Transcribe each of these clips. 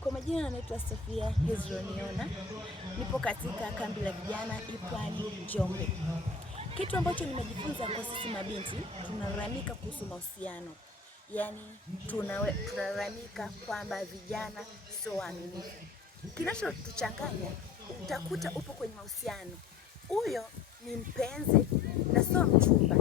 Kwa majina anaitwa Sofia Hezroniona. Nipo katika kambi la vijana Ipwani Njombe. Kitu ambacho nimejifunza kwa sisi mabinti, tunalalamika kuhusu mahusiano. Yaani tunalalamika kwamba vijana sio waaminifu. Kinachotuchanganya, utakuta upo kwenye mahusiano. Huyo ni mpenzi na sio mchumba.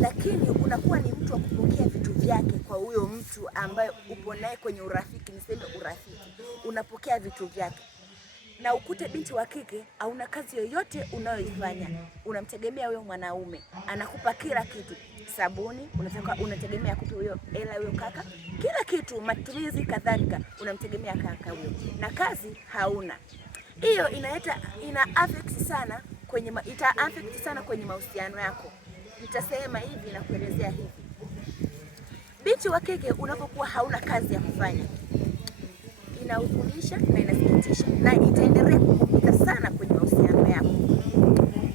Lakini unakuwa ni mtu wa kupokea vitu vyake kwa huyo mtu ambaye upo naye kwenye urafiki, niseme urafiki. Unapokea vitu vyake. Na ukute binti wa kike hauna kazi yoyote unayoifanya. Unamtegemea huyo mwanaume. Anakupa kila kitu. Sabuni, unategemea akupe huyo hela huyo kaka. Kila kitu, matumizi kadhalika, unamtegemea kaka huyo. Na kazi hauna. Hiyo ita affect sana kwenye mahusiano yako. Nitasema hivi na kuelezea hivi. Binti wa kike unapokuwa hauna kazi ya kufanya, inahuzunisha na inasikitisha na itaendelea kukuumiza sana kwenye mahusiano yako.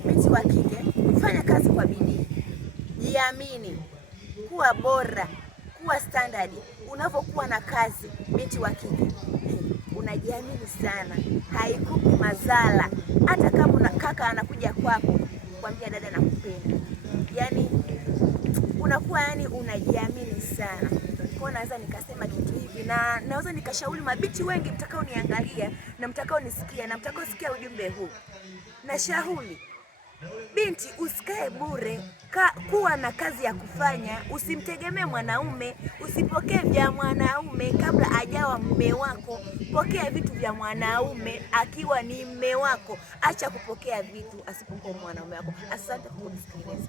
Binti wa kike, fanya kazi kwa bidii. Jiamini, kuwa bora, kuwa standard. Unapokuwa na kazi, binti wa kike, unajiamini sana. Haikupi madhara. Hata kama kaka anakuja kwako, kwambia dada nakupenda. Yaani unakuwa unajiamini sana. Kwa naweza nikasema kitu hivi na naweza nikashauri mabinti wengi mtakao niangalia na mtakao nisikia na mtakao sikia ujumbe huu. Na shauri binti, usikae bure, kuwa na kazi ya kufanya, usimtegemee mwanaume, usipokee vya mwanaume kabla hajawa mume wako. Pokea vitu vya mwanaume akiwa ni mume wako. Acha kupokea vitu asipokuwa mwanaume wako. Asante kwa kunisikiliza.